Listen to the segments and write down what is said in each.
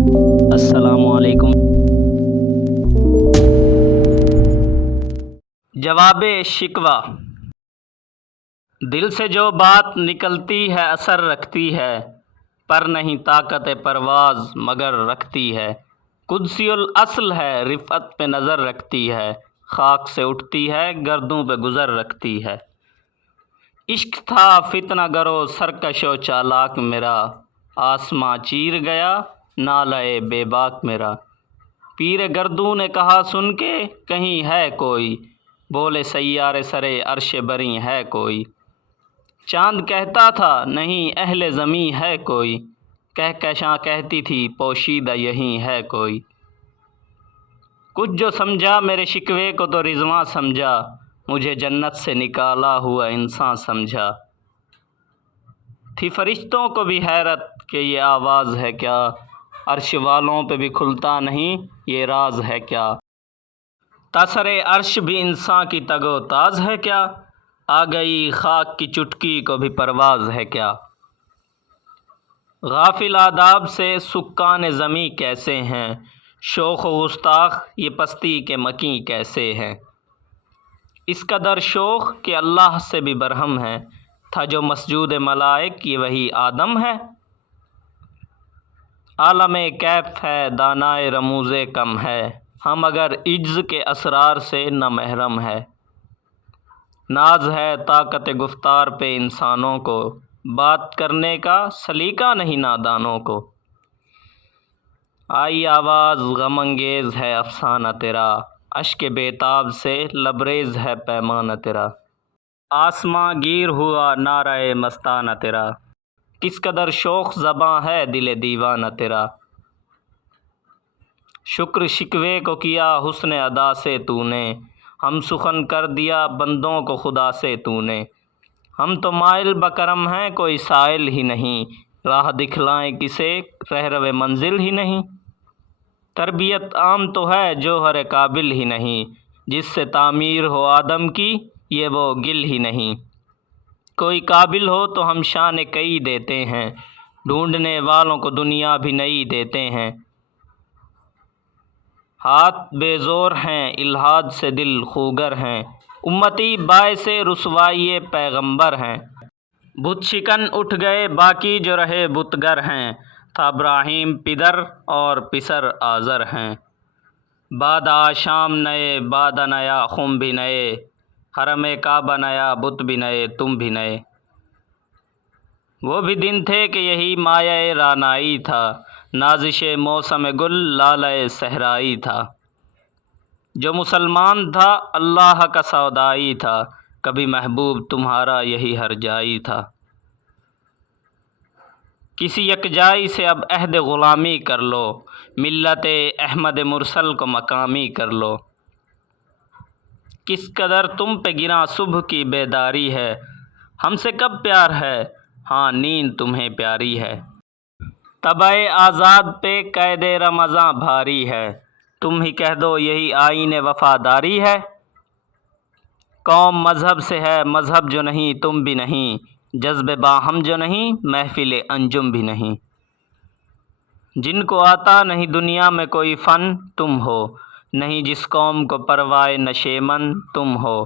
السلام علیکم۔ جواب شکوہ: دل سے جو بات نکلتی ہے اثر رکھتی ہے، پر نہیں طاقت پرواز مگر رکھتی ہے۔ قدسی الاصل ہے، رفعت پہ نظر رکھتی ہے، خاک سے اٹھتی ہے گردوں پہ گزر رکھتی ہے۔ عشق تھا فتنہ گرو سرکش و چالاک میرا، آسماں چیر گیا نالہ بے باک میرا۔ پیر گردوں نے کہا سن کے کہیں ہے کوئی، بولے سیارے سرے عرش بری ہے کوئی۔ چاند کہتا تھا نہیں اہل زمیں ہے کوئی، کہکشاں کہتی تھی پوشیدہ یہیں ہے کوئی۔ کچھ جو سمجھا میرے شکوے کو تو رضواں سمجھا، مجھے جنت سے نکالا ہوا انسان سمجھا۔ تھی فرشتوں کو بھی حیرت کہ یہ آواز ہے کیا، عرش والوں پہ بھی کھلتا نہیں یہ راز ہے کیا۔ تاثر عرش بھی انسان کی تگ و تاز ہے کیا، آ گئی خاک کی چٹکی کو بھی پرواز ہے کیا۔ غافل آداب سے سکان زمیں کیسے ہیں، شوخ و گستاخ یہ پستی کے مکیں کیسے ہیں۔ اس قدر شوخ کہ اللہ سے بھی برہم ہے، تھا جو مسجود ملائک یہ وہی آدم ہے۔ عالم کیف ہے دانائے رموز کم ہے، ہم اگر عجز کے اسرار سے نہ محرم ہے۔ ناز ہے طاقت گفتار پہ انسانوں کو، بات کرنے کا سلیقہ نہیں نادانوں کو۔ آئی آواز غم انگیز ہے افسانہ تیرا، اشک بیتاب سے لبریز ہے پیمانہ تیرا۔ آسماں گیر ہوا نعرہ مستانہ تیرا، کس قدر شوخ زباں ہے دل دیوانہ تیرا۔ شکر شکوے کو کیا حسن ادا سے تو نے، ہم سخن کر دیا بندوں کو خدا سے تو نے۔ ہم تو مائل بکرم ہیں کوئی سائل ہی نہیں، راہ دکھلائیں کسے رہرو منزل ہی نہیں۔ تربیت عام تو ہے جوہر قابل ہی نہیں، جس سے تعمیر ہو آدم کی یہ وہ گل ہی نہیں۔ کوئی قابل ہو تو ہم شان کئی دیتے ہیں، ڈھونڈنے والوں کو دنیا بھی نئی دیتے ہیں۔ ہاتھ بے زور ہیں الحاد سے دل خوگر ہیں، امتی باعث رسوائی پیغمبر ہیں۔ بت شکن اٹھ گئے باقی جو رہے بتگر ہیں، تھا ابراہیم پدر اور پسر آزر ہیں۔ باد آشام نئے باد نیا خم بھی نئے، حرم کعبہ نیا بت بھی نئے تم بھی نئے۔ وہ بھی دن تھے کہ یہی مایہ رعنائی تھا، نازش موسم گل لالہ صحرائی تھا۔ جو مسلمان تھا اللہ کا سودائی تھا، کبھی محبوب تمہارا یہی ہر جائی تھا۔ کسی یکجائی سے اب عہد غلامی کر لو، ملت احمد مرسل کو مقامی کر لو۔ کس قدر تم پہ گراں صبح کی بیداری ہے، ہم سے کب پیار ہے ہاں نیند تمہیں پیاری ہے۔ طبع آزاد پہ قید رمضاں بھاری ہے، تم ہی کہہ دو یہی آئین وفاداری ہے۔ قوم مذہب سے ہے مذہب جو نہیں تم بھی نہیں، جذب باہم جو نہیں محفل انجم بھی نہیں۔ جن کو آتا نہیں دنیا میں کوئی فن تم ہو، نہیں جس قوم کو پرواہ نشیمن تم ہو۔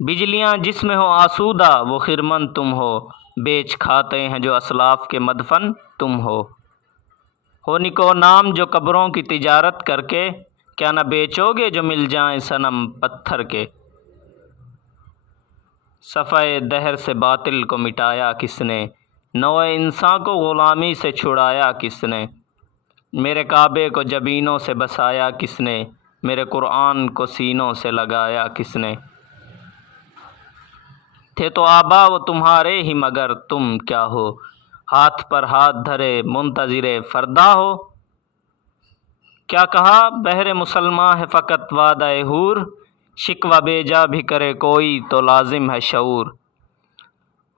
بجلیاں جس میں ہو آسودہ وہ خرمن تم ہو، بیچ کھاتے ہیں جو اسلاف کے مدفن تم ہو۔ نکو نام جو قبروں کی تجارت کر کے، کیا نہ بیچو گے جو مل جائیں صنم پتھر کے۔ صفحہ دہر سے باطل کو مٹایا کس نے، نوع انسان کو غلامی سے چھڑایا کس نے۔ میرے کعبے کو جبینوں سے بسایا کس نے، میرے قرآن کو سینوں سے لگایا کس نے۔ تھے تو آبا وہ تمہارے ہی مگر تم کیا ہو، ہاتھ پر ہاتھ دھرے منتظر فردا ہو۔ کیا کہا بہر مسلماں ہے فقط وعدہ حور، شکوہ بیجا بھی کرے کوئی تو لازم ہے شعور۔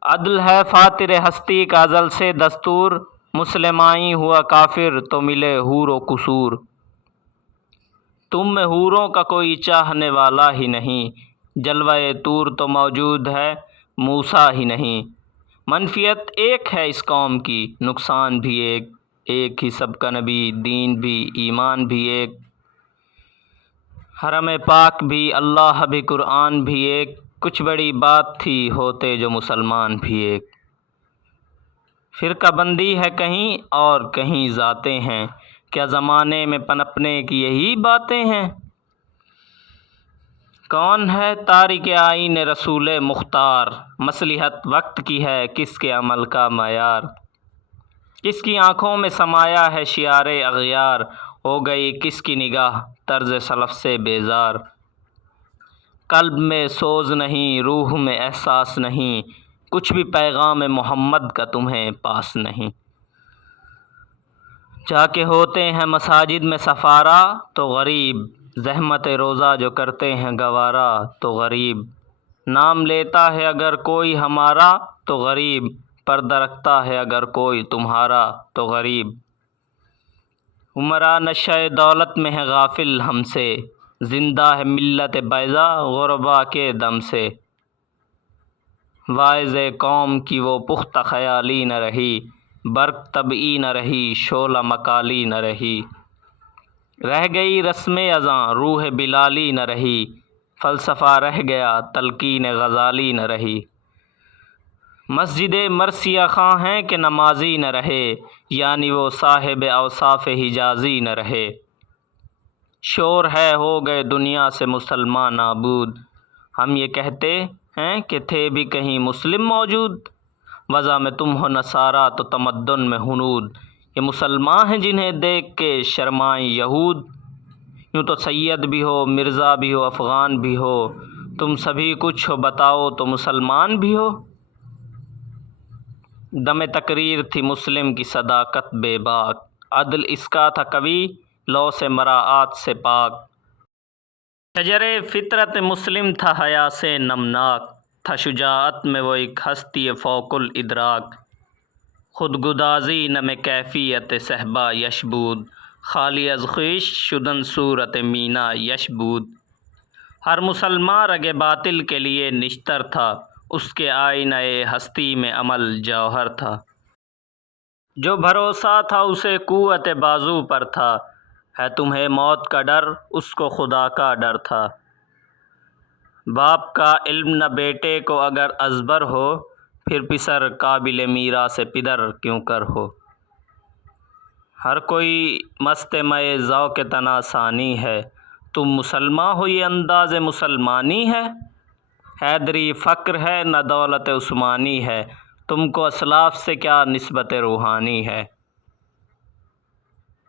عدل ہے فاطر ہستی کا ازل سے دستور، مسلمائی ہوا کافر تو ملے حور و قصور۔ تم میں حوروں کا کوئی چاہنے والا ہی نہیں، جلوہ طور تو موجود ہے موسیٰ ہی نہیں۔ منفیت ایک ہے اس قوم کی نقصان بھی ایک، ایک ہی سب کا نبی، دین بھی ایمان بھی ایک، حرم پاک بھی اللہ بھی قرآن بھی ایک، کچھ بڑی بات تھی ہوتے جو مسلمان بھی ایک۔ فرقہ بندی ہے کہیں اور کہیں ذاتیں ہیں، کیا زمانے میں پنپنے کی یہی باتیں ہیں؟ کون ہے تارک آئین رسول مختار، مصلحت وقت کی ہے کس کے عمل کا معیار؟ کس کی آنکھوں میں سمایا ہے شعار اغیار، ہو گئی کس کی نگاہ طرز سلف سے بیزار؟ قلب میں سوز نہیں، روح میں احساس نہیں، کچھ بھی پیغام محمد کا تمہیں پاس نہیں۔ جا کے ہوتے ہیں مساجد میں سفارا تو غریب، زحمت روزہ جو کرتے ہیں گوارا تو غریب۔ نام لیتا ہے اگر کوئی ہمارا تو غریب، پردہ رکھتا ہے اگر کوئی تمہارا تو غریب۔ عمرہ نشہ دولت میں ہے غافل ہم سے، زندہ ہے ملت بیضا غربا کے دم سے۔ واعظ قوم کی وہ پختہ خیالی نہ رہی، برق طبعی نہ رہی، شعلہ مکالی نہ رہی۔ رہ گئی رسم اذاں روح بلالی نہ رہی، فلسفہ رہ گیا تلقین غزالی نہ رہی۔ مسجد مرثیہ خواں ہیں کہ نمازی نہ رہے، یعنی وہ صاحب اوصاف حجازی نہ رہے۔ شور ہے ہو گئے دنیا سے مسلمان نابود، ہم یہ کہتے ہیں کہ تھے بھی کہیں مسلم موجود۔ وضع میں تم ہو نصارہ تو تمدن میں ہنود، یہ مسلمان ہیں جنہیں دیکھ کے شرمائیں یہود۔ یوں تو سید بھی ہو مرزا بھی ہو افغان بھی ہو، تم سبھی کچھ ہو بتاؤ تو مسلمان بھی ہو۔ دم تقریر تھی مسلم کی صداقت بے باک، عدل اس کا تھا کبھی لو سے مراعات سے پاک۔ شجر فطرت مسلم تھا حیا سے نمناک، تھا شجاعت میں وہ ایک ہستی فوق الادراک۔ خود گدازی نم کیفیت صحبا یش بود، خالی از خویش شدن صورت مینا یش بود۔ ہر مسلمان رگ باطل کے لیے نشتر تھا، اس کے آئینہ ہستی میں عمل جوہر تھا۔ جو بھروسہ تھا اسے قوت بازو پر تھا، ہے تمہیں موت کا ڈر اس کو خدا کا ڈر تھا۔ باپ کا علم نہ بیٹے کو اگر ازبر ہو، پھر پسر قابل میراث پدر کیوں کر ہو۔ ہر کوئی مست مئے ذوق تنا ثانی ہے، تم مسلماں ہو یہ انداز مسلمانی ہے۔ حیدری فقر ہے نہ دولت عثمانی ہے، تم کو اسلاف سے کیا نسبت روحانی ہے۔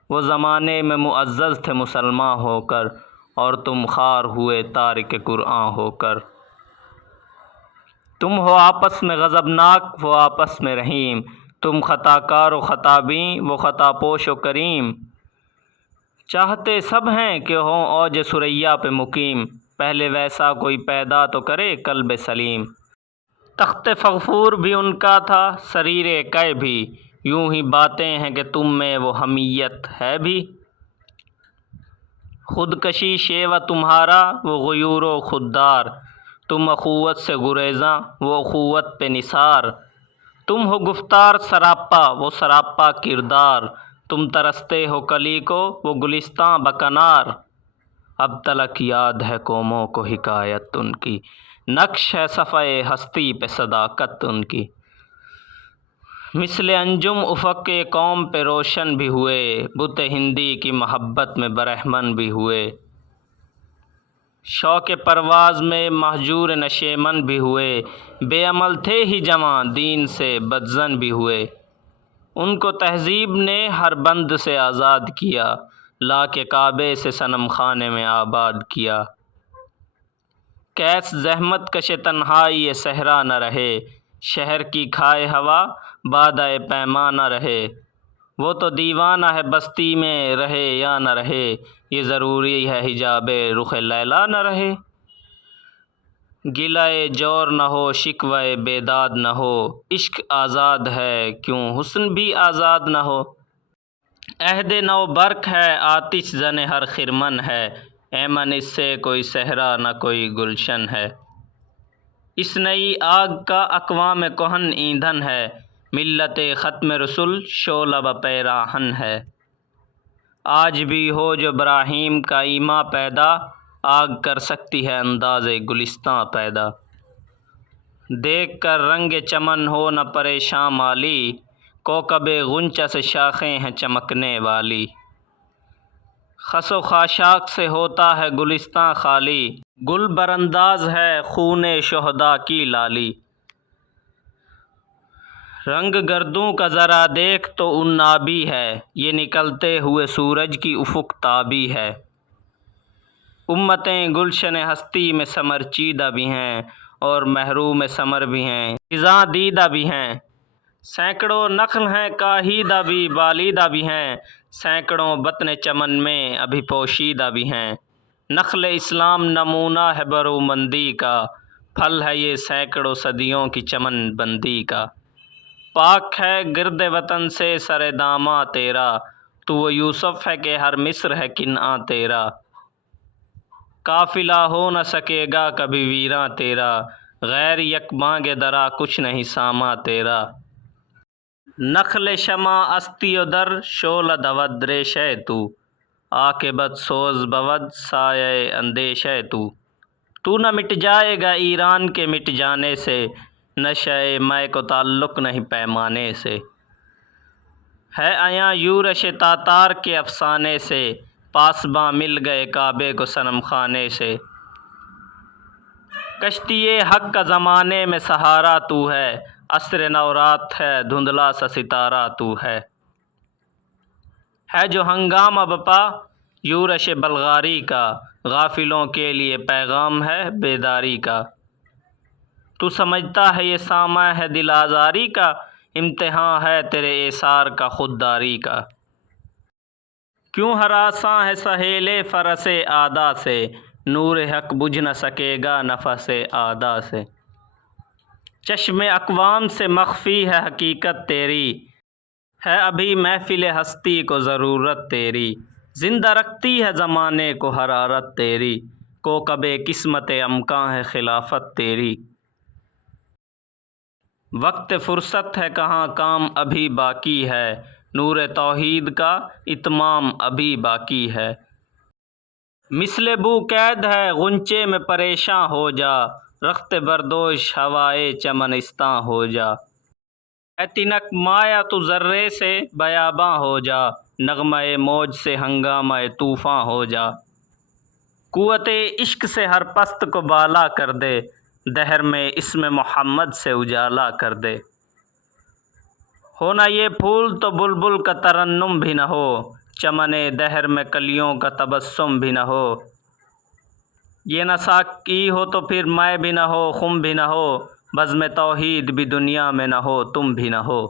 وہ زمانے میں معزز تھے مسلمان ہو کر، اور تم خوار ہوئے تارک قرآن ہو کر۔ تم ہو آپس میں غضبناک وہ آپس میں رحیم، تم خطا کار و خطا بین وہ خطا پوش و کریم۔ چاہتے سب ہیں کہ ہوں اوج ثریا پہ مقیم، پہلے ویسا کوئی پیدا تو کرے قلب سلیم۔ تخت فغفور بھی ان کا تھا سریر قے بھی، یوں ہی باتیں ہیں کہ تم میں وہ حمیت ہے بھی۔ خودکشی شیوہ تمہارا وہ غیور و خوددار، تم اخوت سے گریزاں وہ اخوت پہ نثار۔ تم ہو گفتار سراپا وہ سراپا کردار، تم ترستے ہو کلی کو وہ گلستاں بکنار۔ اب تلک یاد ہے قوموں کو حکایت ان کی، نقش ہے صفحہ ہستی پہ صداقت ان کی۔ مثل انجم افق قوم پہ روشن بھی ہوئے، بت ہندی کی محبت میں برہمن بھی ہوئے۔ شوق پرواز میں مہجور نشیمن بھی ہوئے، بے عمل تھے ہی جوان دین سے بدظن بھی ہوئے۔ ان کو تہذیب نے ہر بند سے آزاد کیا، لا کے کعبے سے صنم خانے میں آباد کیا۔ کیس زحمت کش تنہائی صحرا نہ رہے، شہر کی کھائے ہوا بادہ پیماں نہ رہے۔ وہ تو دیوانہ ہے بستی میں رہے یا نہ رہے، یہ ضروری ہے حجاب رخ لیلا نہ رہے۔ گلہ جور نہ ہو شکوہ بیداد نہ ہو، عشق آزاد ہے کیوں حسن بھی آزاد نہ ہو۔ عہد نو برق ہے آتش زن ہر خرمن ہے، ایمن اس سے کوئی صحرا نہ کوئی گلشن ہے۔ اس نئی آگ کا اقوام کہن ایندھن ہے، ملت ختم رسول شعلہ و پیراہن ہے۔ آج بھی ہو جو ابراہیم کا ایماں پیدا، آگ کر سکتی ہے انداز گلستاں پیدا۔ دیکھ کر رنگ چمن ہو نہ پریشاں مالی، کوکب غنچہ سے شاخیں ہیں چمکنے والی۔ خس و خاشاک سے ہوتا ہے گلستاں خالی، گل برانداز ہے خون شہداء کی لالی۔ رنگ گردوں کا ذرا دیکھ تو عنابی ہے، یہ نکلتے ہوئے سورج کی افق تابی ہے۔ امتیں گلشن ہستی میں ثمر چیدہ بھی ہیں، اور محروم ثمر بھی ہیں، خزاں دیدہ بھی ہیں۔ سینکڑوں نخل ہیں کاہیدہ بھی بالیدہ بھی ہیں، سینکڑوں بطن چمن میں ابھی پوشیدہ بھی ہیں۔ نخل اسلام نمونہ ہے برومندی کا، پھل ہے یہ سینکڑوں صدیوں کی چمن بندی کا۔ پاک ہے گرد وطن سے سر داماں تیرا، تو وہ یوسف ہے کہ ہر مصر ہے کنعاں تیرا۔ قافلہ ہو نہ سکے گا کبھی ویراں تیرا، غیر یک بانگ درا کچھ نہیں ساماں تیرا۔ نخل شمع استی و در شعلہ دود ریشہ تو، عاقبت سوز بود سایہ اندیشہ تو۔ تو نہ مٹ جائے گا ایران کے مٹ جانے سے، نشأہ مے کو تعلق نہیں پیمانے سے۔ ہے عیاں یورش تاتار کے افسانے سے، پاسباں مل گئے کعبے کو صنم خانے سے۔ کشتی حق کا زمانے میں سہارا تو ہے، عصر نو رات ہے دھندلا سا ستارہ تو ہے۔ ہے جو ہنگامہ بپا یورش بلغاری کا، غافلوں کے لیے پیغام ہے بیداری کا۔ تو سمجھتا ہے یہ سامہ ہے دل آزاری کا، امتحان ہے تیرے ایثار کا خودداری کا۔ کیوں ہراساں ہے سہیلِ فرس اعدا سے، نور حق بجھ نہ سکے گا نفس اعدا سے۔ چشم اقوام سے مخفی ہے حقیقت تیری، ہے ابھی محفل ہستی کو ضرورت تیری۔ زندہ رکھتی ہے زمانے کو حرارت تیری، کوکب قسمت امکاں ہے خلافت تیری۔ وقت فرصت ہے کہاں کام ابھی باقی ہے، نور توحید کا اتمام ابھی باقی ہے۔ مثل بو قید ہے غنچے میں پریشاں ہو جا، رخت بردوش ہوائے چمنستاں ہو جا۔ ہے تنک مایہ تو ذرے سے بیاباں ہو جا، نغمہ موج سے ہنگامہ طوفاں ہو جا۔ قوت عشق سے ہر پست کو بالا کر دے، دہر میں اسم محمد سے اجالا کر دے۔ ہو نہ یہ پھول تو بلبل کا ترنم بھی نہ ہو، چمن دہر میں کلیوں کا تبسم بھی نہ ہو۔ یہ نہ ساقی ہو تو پھر میں بھی نہ ہو خم بھی نہ ہو، بزم توحید بھی دنیا میں نہ ہو تم بھی نہ ہو۔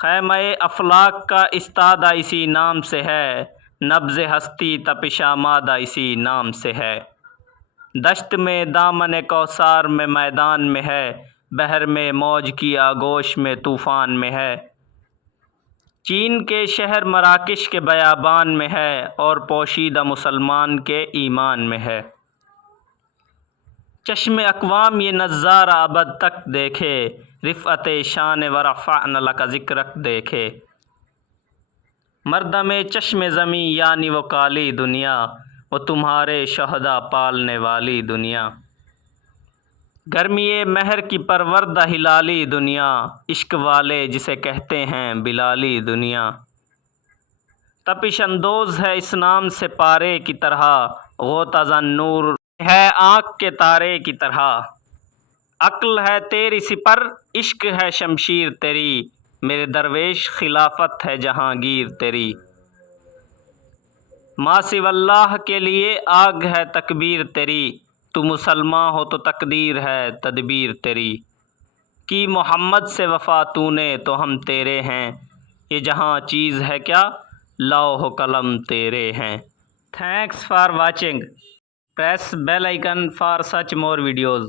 خیمہ افلاک کا استادہ اسی نام سے ہے، نبض ہستی تپش آمادہ اسی نام سے ہے۔ دشت میں دامن کوثر میں میدان میں ہے، بحر میں موج کی آغوش میں طوفان میں ہے۔ چین کے شہر مراکش کے بیابان میں ہے، اور پوشیدہ مسلمان کے ایمان میں ہے۔ چشم اقوام یہ نظارہ ابد تک دیکھے، رفعت شان ورفعنا لک ذکرک دیکھے۔ مردم چشم زمیں یعنی وہ کالی دنیا، وہ تمہارے شہداء پالنے والی دنیا۔ گرمی مہر کی پروردہ ہلالی دنیا، عشق والے جسے کہتے ہیں بلالی دنیا۔ تپش اندوز ہے اس نام سے پارے کی طرح، غوطہ زن نور ہے آنکھ کے تارے کی طرح۔ عقل ہے تیری سپر عشق ہے شمشیر تیری، میرے درویش خلافت ہے جہانگیر تیری۔ ما سوی اللہ کے لیے آگ ہے تکبیر تیری، تو مسلمان ہو تو تقدیر ہے تدبیر تیری۔ کی محمد سے وفا تو نے تو ہم تیرے ہیں، یہ جہاں چیز ہے کیا لوح و قلم تیرے ہیں۔ Thanks for watching. Press bell icon for such more videos.